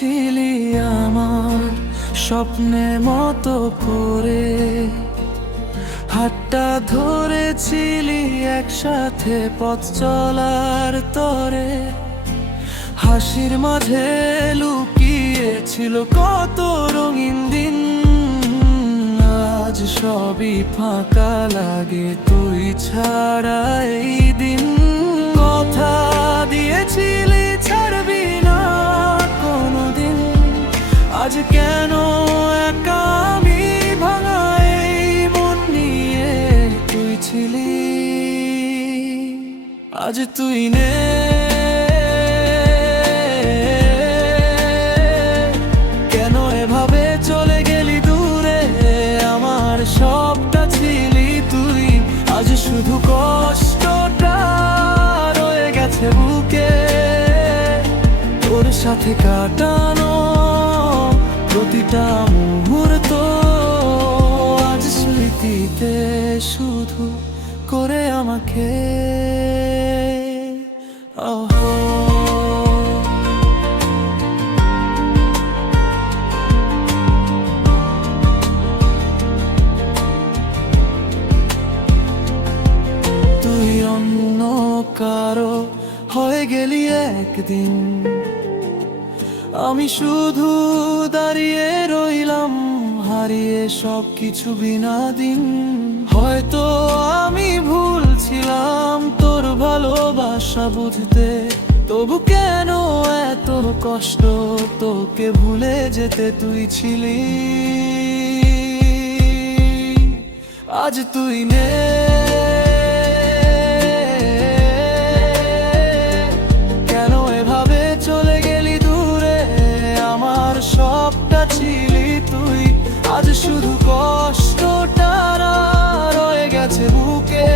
ছিলি আমার স্বপ্নে মতো করে, হাতটা ধরেছিলি একসাথে পথ চলার তরে। হাসির মাঝে লুকিয়ে ছিল কত রঙিন দিন, আজ সবই ফাঁকা লাগে তুই ছাড়া এই দিন। কথা দিয়েছিলি ছাড়বি না কোনোদিন, আজ কেন একা আমি ভাঙা এই মন নিয়ে। তুই ছিলি আজ তুই নে, কেন এভাবে চলে গেলি দূরে, আমার সবটা ছিলি তুই। আজ শুধু কষ্টটা রয়ে গেছে বুকে, তোর সাথে কাটানো প্রতিটা মুহূর্ত আজ স্মৃতিতে শুধু করে আমাকে। তুই অন্য কারো হয়ে গেলি একদিন, আমি শুধু দাঁড়িয়ে রইলাম হারিয়ে সবকিছু বিনা দিন। হয়তো আমি ভুল ছিলাম তোর ভালোবাসা বুঝতে, তবু কেন এত কষ্ট তোকে ভুলে যেতে। তুই ছিলি আজ তুই নে, কেন এভাবে চলে গেলি দূরে, আমার সবটা ছিলি তুই। আজ শুধু কষ্টটা রয়ে গেছে বুকে,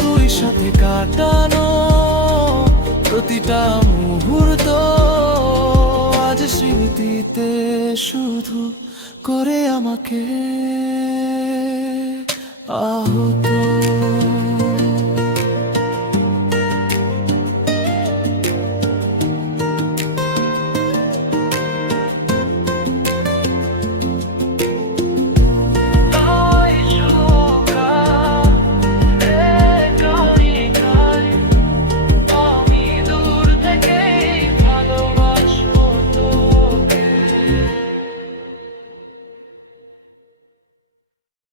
তুই সাথে কাটানো প্রতিটা মুহূর্ত আজ স্মৃতিতে শুধু করে আমাকে আহত।